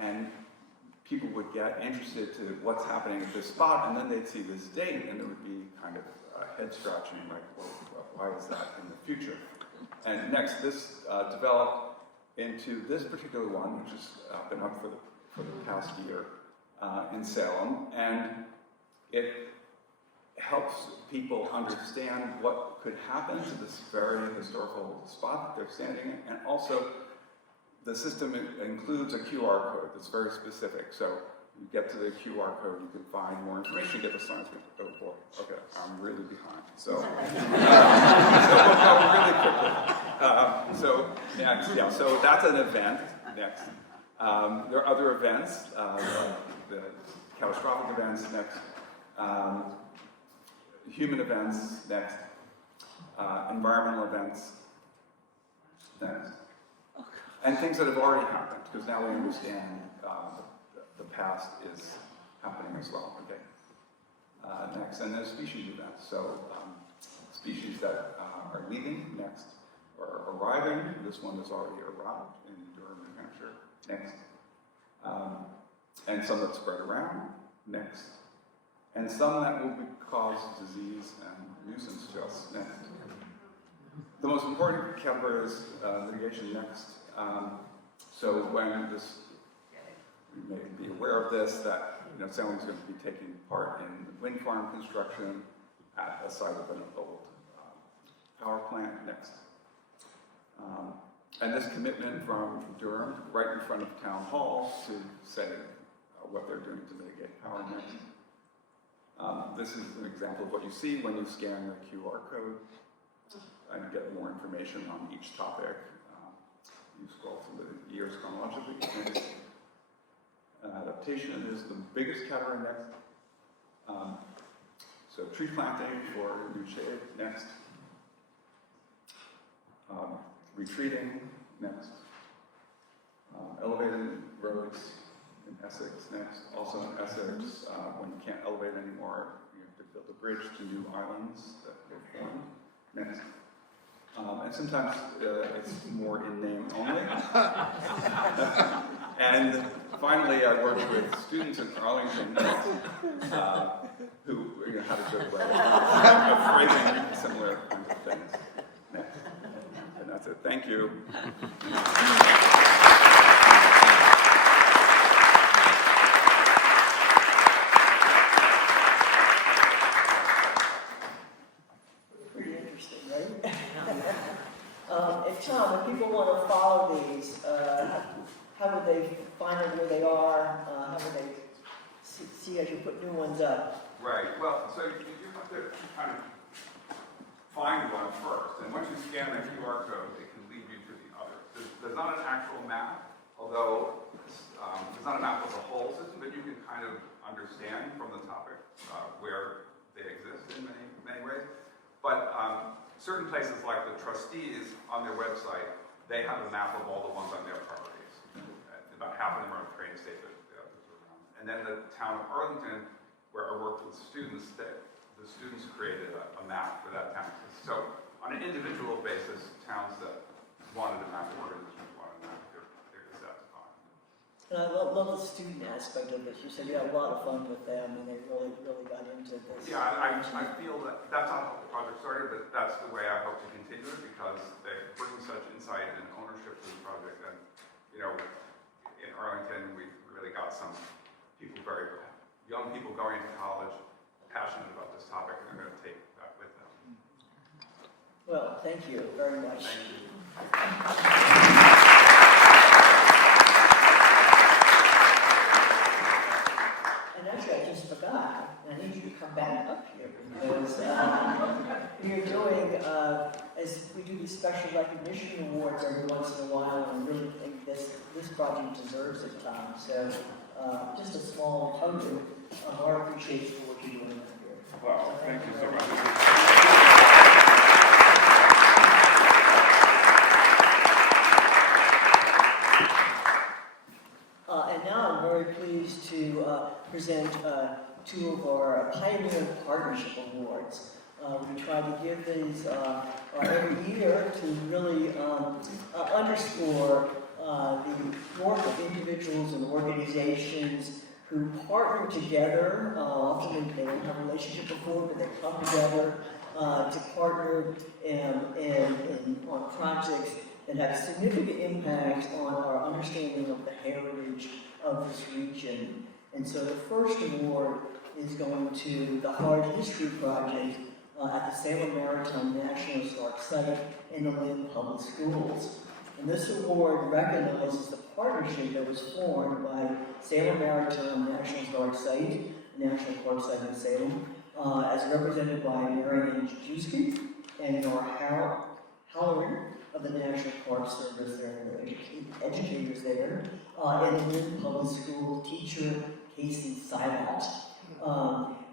and people would get interested to what's happening at this spot, and then they'd see this date, and there would be kind of head scratching, like, well, why is that in the future? And next, this developed into this particular one, which has been up for the past year in Salem, and it helps people understand what could happen to this very historical spot that they're standing in, and also the system includes a QR code that's very specific. So you get to the QR code, you can find more information, get the science. Oh boy, okay, I'm really behind. So, so we'll go really quickly. So next, yeah, so that's an event. Next, there are other events, the catastrophic events next, human events next, environmental events next. And things that have already happened, because now we understand the past is happening as well. Okay. Next, and there's species events. So species that are leaving next, or arriving. This one has already arrived in Durham, New Hampshire. Next, and some that spread around. Next, and some that will cause disease and nuisance to us. Next. The most important category is litigation. Next. So when you may be aware of this, that Salem is going to be taking part in wind farm construction at a site of an old power plant next. And this commitment from Durham, right in front of Town Hall, to say what they're doing to mitigate power next. This is an example of what you see when you scan the QR code and get more information on each topic. You scroll through the years chronologically. Next. Adaptation is the biggest category next. So tree planting for new shade next. Retreating next. Elevated roads in Essex next. Also in Essex, when you can't elevate anymore, you have to build a bridge to new islands that were formed next. And sometimes it's more in name only. And finally, I worked with students in Arlington who had a good way of phrasing similar kinds of things. Next. And that's it. Thank you. Pretty interesting, right? And Tom, if people want to follow these, how would they find out where they are? How would they see as you put new ones up? Right. Well, so you have to kind of find one first, and once you scan the QR code, it can lead you to the others. There's not an actual map, although there's not a map of the whole system, but you can kind of understand from the topic where they exist in many ways. But certain places like the trustees on their website, they have a map of all the ones on their properties. About half of them are in train state, but the others are around. And then the town of Arlington, where I worked with students, the students created a map for that town. So on an individual basis, towns that wanted a map, organizations wanted a map, And I love the student aspect of this. You said you had a lot of fun with them, and they really got into this. Yeah, I feel that that's not how the project started, but that's the way I hope to continue it, because they bring such insight and ownership to the project. And, you know, in Arlington, we've really got some people, very young people going into college, passionate about this topic, and they're going to take that with them. Well, thank you very much. Thank you. And actually, I just forgot, and I need you to come back up here, because we are doing, as we do these special recognition awards every once in a while, and I really think this project deserves it, Tom. So, just a small token of our appreciation for what you're doing up here. Wow, thank you so much. And now I'm very pleased to present two of our Pioneer Partnership Awards. We try to give these every year to really underscore the work of individuals and organizations who partner together. Often they don't have a relationship before, but they come together to partner on projects that have significant impact on our understanding of the heritage of this region. And so the first award is going to the Hard History Project at the Salem Maritime National Historic Site in the Lynn Public Schools. And this award recognizes the partnership that was formed by Salem Maritime National Historic Site, National Park Site in Salem, as represented by Mary Ann Jajewski and Nora Halloran of the National Park Service, there, educators there, and the Lynn Public School teacher, Casey Silat.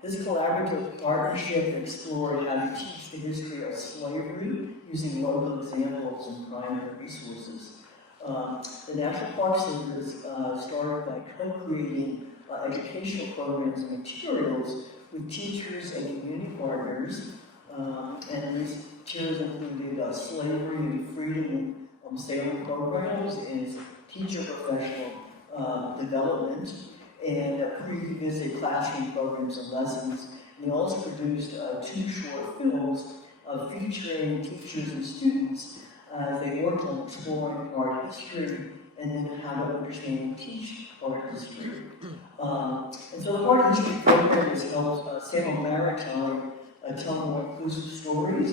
This collaborative partnership explored how to teach the history of slavery using local examples and primary resources. The National Park Service started by co-creating educational programs and materials with teachers and community partners, and these materials included slavery and freedom Salem programs and teacher professional development, and pre-visit classroom programs and lessons. And he also produced 2 short films featuring teachers and students as they worked on exploring art history and then how to understand and teach art history. And so the art history program has helped Salem Maritime tell more inclusive stories,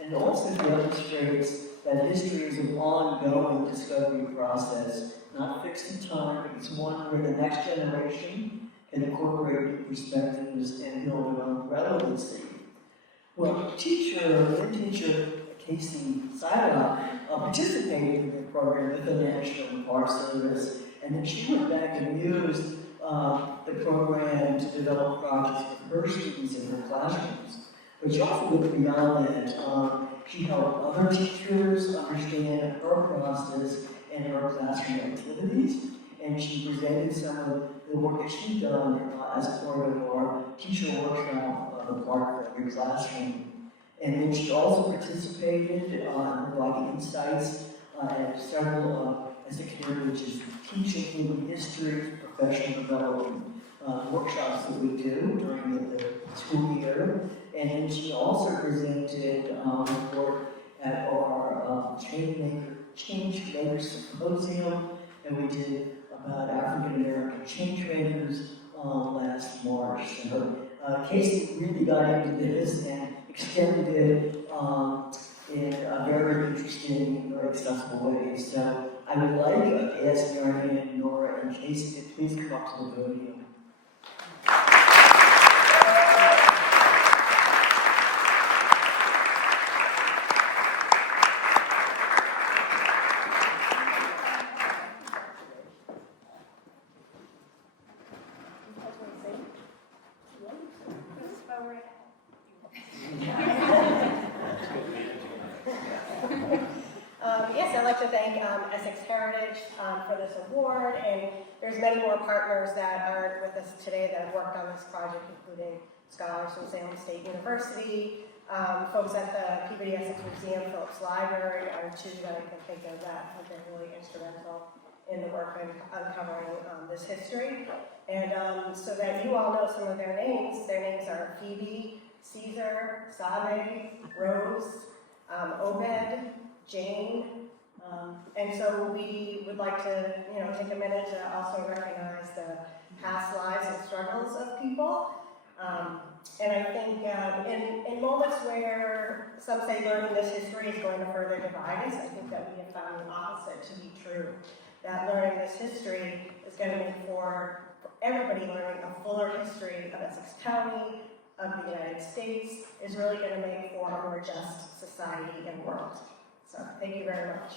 and it also demonstrates that history is an ongoing discovery process, not fixed in time. It's one where the next generation can incorporate new perspectives and build their own relevancy. Well, teacher Casey Silat participated in the program with the National Park Service, and then she went back and used the program to develop projects with her students in her classrooms. But she also went beyond that. She helped other teachers understand her process and her classroom activities, and she presented some of the work that she'd done as part of our teacher workshop, part of every classroom. And then she also participated in providing insights at several Essex Heritage teaching human history, professional development workshops that we do during the school year. And then she also presented work at our Change Maker Symposium, and we did about African American change makers last March. So Casey really got into this and extended it in a very interesting and very accessible way. So I would like to ask Mary Ann, Nora, and Casey to please come up to the podium. Yes, I'd like to thank Essex Heritage for this award, and there's many more partners that are with us today that have worked on this project, including scholars from Salem State University, folks at the Peabody Essex Museum, Phillips Library are 2 that I can think of that have been really instrumental in the work of uncovering this history. And so that you all know some of their names are Phoebe, Caesar, Sade, Rose, Obed, Jane. And so we would like to, take a minute to also recognize the past lives and struggles of people. And I think in moments where some say learning this history is going to further divide us, I think that we have found the opposite to be true. That learning this history is going to make for everybody learning a fuller history of Essex County, of the United States, is really going to make for a more just society and world. So thank you very much.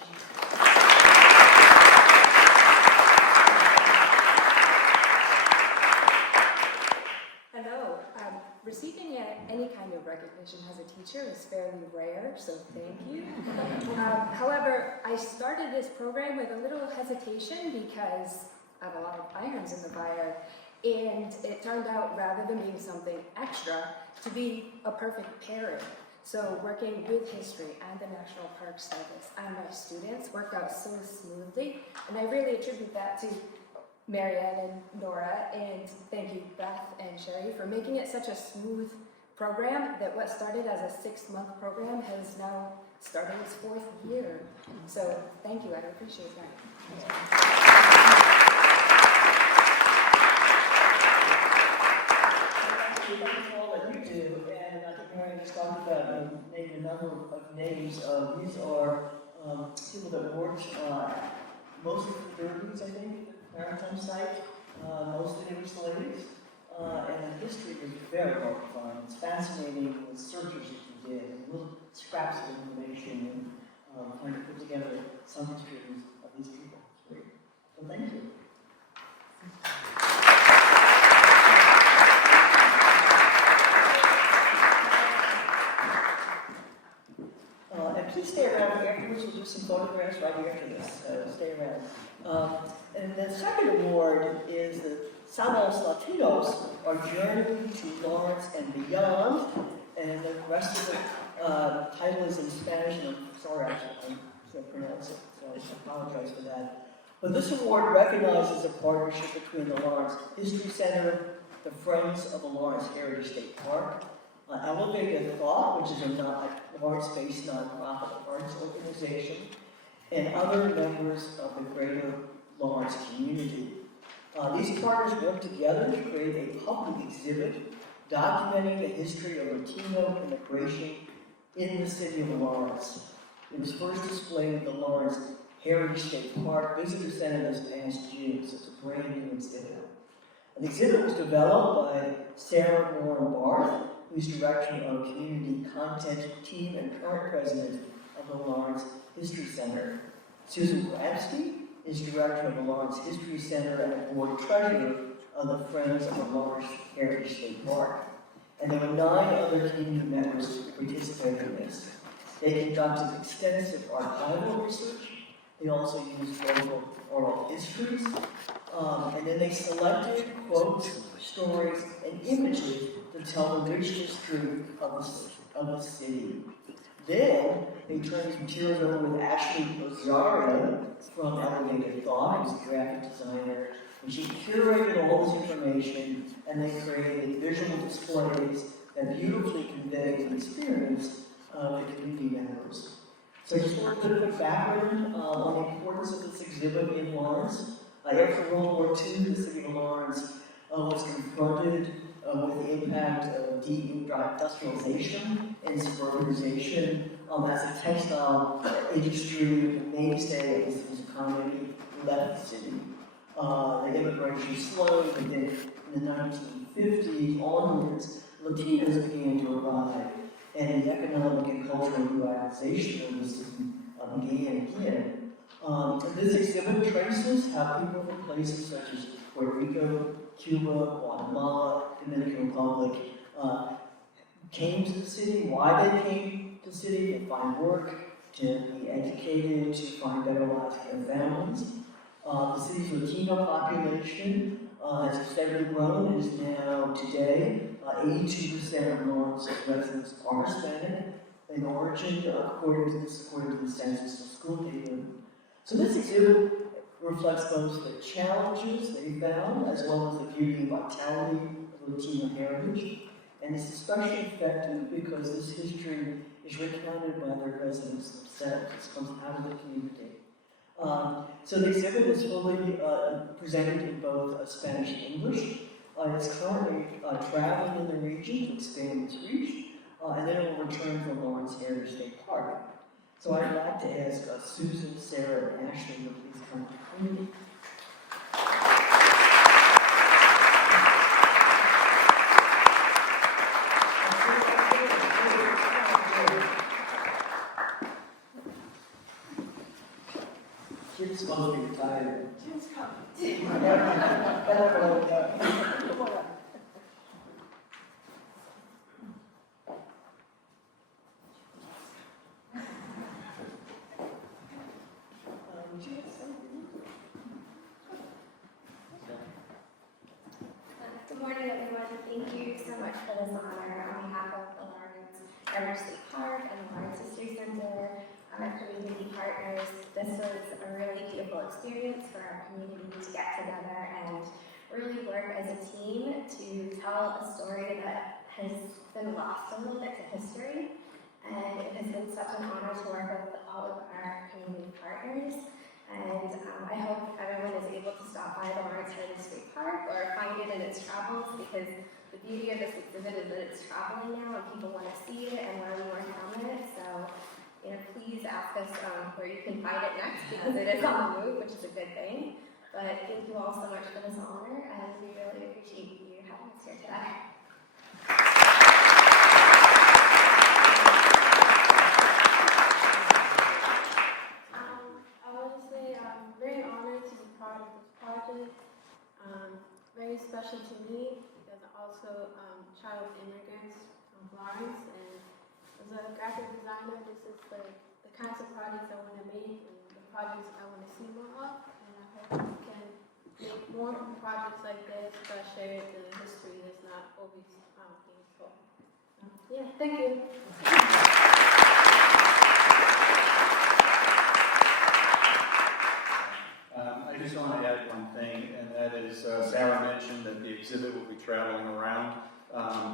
Hello. Receiving any kind of recognition as a teacher is fairly rare, so thank you. However, I started this program with a little hesitation because I have a lot of irons in the fire, and it turned out, rather than being something extra, to be a perfect pairing. So working with history and the National Park Service and my students worked out so smoothly, and I really attribute that to Marianne and Nora, and thank you Beth and Sherry for making it such a smooth program that what started as a 6-month program has now started its 4th year. So thank you, I appreciate that. Thank you for all that you do, and I think Marianne just talked about named a number of names. These are people that worked mostly for the Derbies, I think, maritime site, mostly they were slaves, and the history is very hard to find. It's fascinating the searches that you did, and little scraps of information, and trying to put together some histories of these people. It's great. So thank you. And please stay around afterwards. We'll do some photographs right after this. Stay around. And the second award is the Somos Latinos, our journey to Lawrence and beyond. And the rest of the title is in Spanish, and I'm sorry I can't pronounce it, so I apologize for that. But this award recognizes a partnership between the Lawrence History Center, the Friends of the Lawrence Heritage State Park, Elevated Thought, which is a Lawrence-based nonprofit arts organization, and other members of the greater Lawrence community. These partners work together to create a public exhibit documenting the history of Latino immigration in the city of Lawrence. It was first displayed at the Lawrence Heritage State Park Visitor Center this past June, so it's a brand new exhibit. The exhibit was developed by Sarah Warren Barth, who's Director of Community Content Team and current President of the Lawrence History Center. Susan Bransky is Director of the Lawrence History Center and Board Treasurer of the Friends of the Lawrence Heritage State Park. And there were 9 other community members who participated in this. They conducted extensive archival research. They also used local oral histories. And then they selected quotes, stories, and images to tell the rich history of the city. Then they turned these materials over with Ashley Rosario from Elevated Thought, who's a graphic designer, and she curated all this information, and they created visual displays that beautifully convey the experience of the community members. So just a little bit of a background on the importance of this exhibit in Lawrence. After World War II, the city of Lawrence was confronted with the impact of deindustrialization and suburbanization as a textile industry, the mainstay of the city's economy, left the city. The immigration slowed, and then in the 1950s onwards, Latinos began to arrive, and the economic and cultural revitalization of the city began again. This exhibit traces how people from places such as Puerto Rico, Cuba, Guatemala, Dominican Republic came to the city, why they came to the city, to find work, to be educated, to find better lives for their families. The city's Latino population has steadily grown and is now today 82% of Lawrence's residents are Hispanic in origin, according to the census of school data. So this exhibit reflects both the challenges they found as well as the beauty and vitality of Latino heritage. And it's especially effective because this history is recounted by their residents themselves. It comes out of the community. So the exhibit is fully presented in both Spanish and English. It's currently traveling in the region to expand its reach, and then it will return from Lawrence Heritage State Park. So I'd like to ask Susan, Sarah, and Ashley to please come to me. Jim's supposed to be retired. Jim's coming. Come on up. Would you have something? Good morning, everyone. Thank you so much for this honor on behalf of the Lawrence Heritage State Park and the Lawrence History Center, our community partners. This was a really beautiful experience for our community to get together and really work as a team to tell a story that has been lost a little bit to history. And it has been such an honor to work with all of our community partners. And I hope everyone is able to stop by the Lawrence Heritage State Park or find it in its travels, because the beauty of this exhibit is that it's traveling now and people want to see it and learn more from it. So, please ask us where you can find it next, because it is on the move, which is a good thing. But thank you all so much for this honor, and we really appreciate you having us here today. Very special to me because I'm also child immigrants from Florence, and as a graphic designer, this is like the kinds of projects I want to make and the projects I want to see more of, and I hope we can make more projects like this that share the history that's not always being told. Yeah, thank you. I just want to add one thing, and that is Sarah mentioned that the exhibit will be traveling around.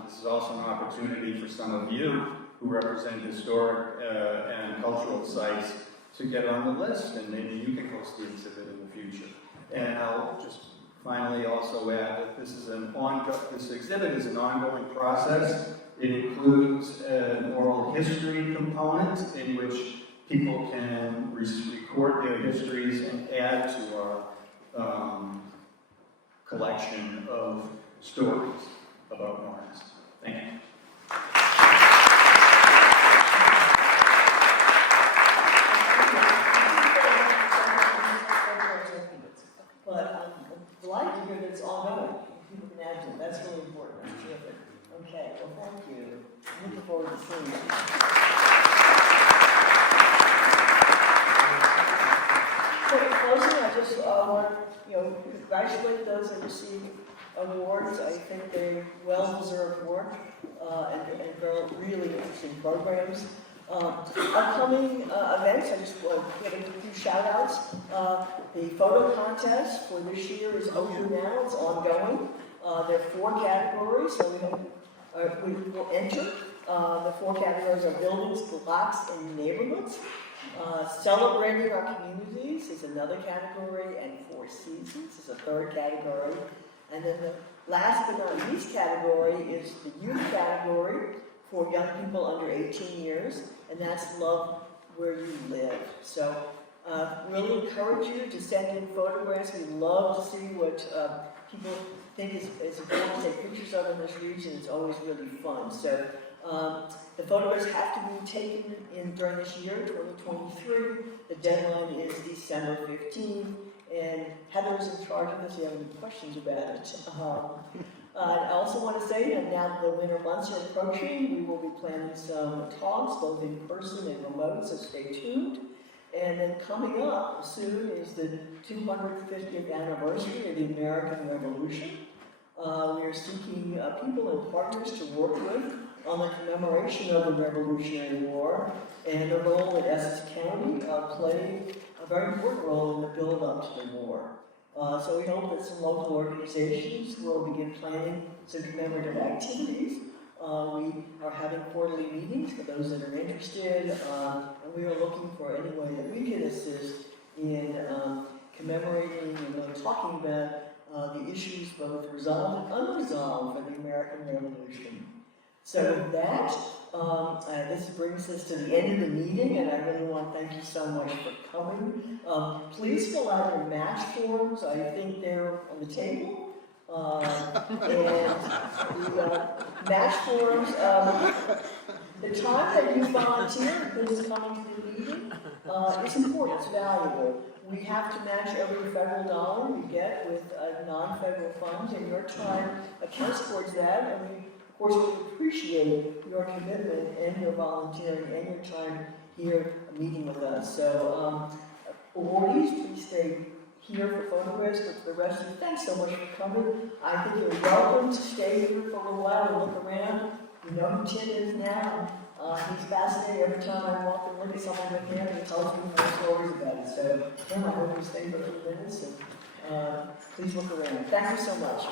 This is also an opportunity for some of you who represent historic and cultural sites to get on the list, and maybe you can host the exhibit in the future. And I'll just finally also add that this exhibit is an ongoing process. It includes an oral history component in which people can record their histories and add to our collection of stories about Lawrence. Thank you. But I'm delighted to hear that it's ongoing. People can add to it. That's really important. That's terrific. Okay, well, thank you. I'm looking forward to seeing you. So in closing, I just want to, congratulate those that received awards. I think they're well-deserved work and really interesting programs. Upcoming events, I just want to give a few shout-outs. The photo contest for this year is open now. It's ongoing. There are 4 categories, so we will enter. The 4 categories are buildings, blocks, and neighborhoods. Celebrating our communities is another category, and 4 seasons is a third category. And then the last but not least category is the youth category for young people under 18 years, and that's Love Where You Live. So really encourage you to send in photographs. We love to see what people think is important to take pictures of in this region. It's always really fun. So the photographs have to be taken in during this year, 2023. The deadline is December 15th, and Heather's in charge of this if you have any questions about it. I also want to say that now the winter months are approaching, we will be planning some talks, both in person and remote, so stay tuned. And then coming up soon is the 250th anniversary of the American Revolution. We are seeking people and partners to work with on the commemoration of the Revolutionary War and the role that Essex County played a very important role in the build-up to the war. So we hope that some local organizations will begin planning some commemorative activities. We are having quarterly meetings for those that are interested, and we are looking for any way that we can assist in commemorating and talking about the issues both resolved and unresolved for the American Revolution. So with that, this brings us to the end of the meeting, and I really want to thank you so much for coming. Please fill out your match forms. I think they're on the table. And the match forms, the time that you volunteer for coming to the meeting is important, it's valuable. We have to match every federal dollar we get with non-federal funds, and your time accounts towards that, and we, of course, we appreciate your commitment and your volunteering and your time here meeting with us. So, awardees, please stay here for photographs, but for the rest of you, thanks so much for coming. I think you're welcome to stay here for a little while and look around. You know who Tim is now. He's fascinating. Every time I walk and look at someone with him, he tells me more stories about it. So, Tim, I hope you stay for a few minutes, and please look around. Thank you so much.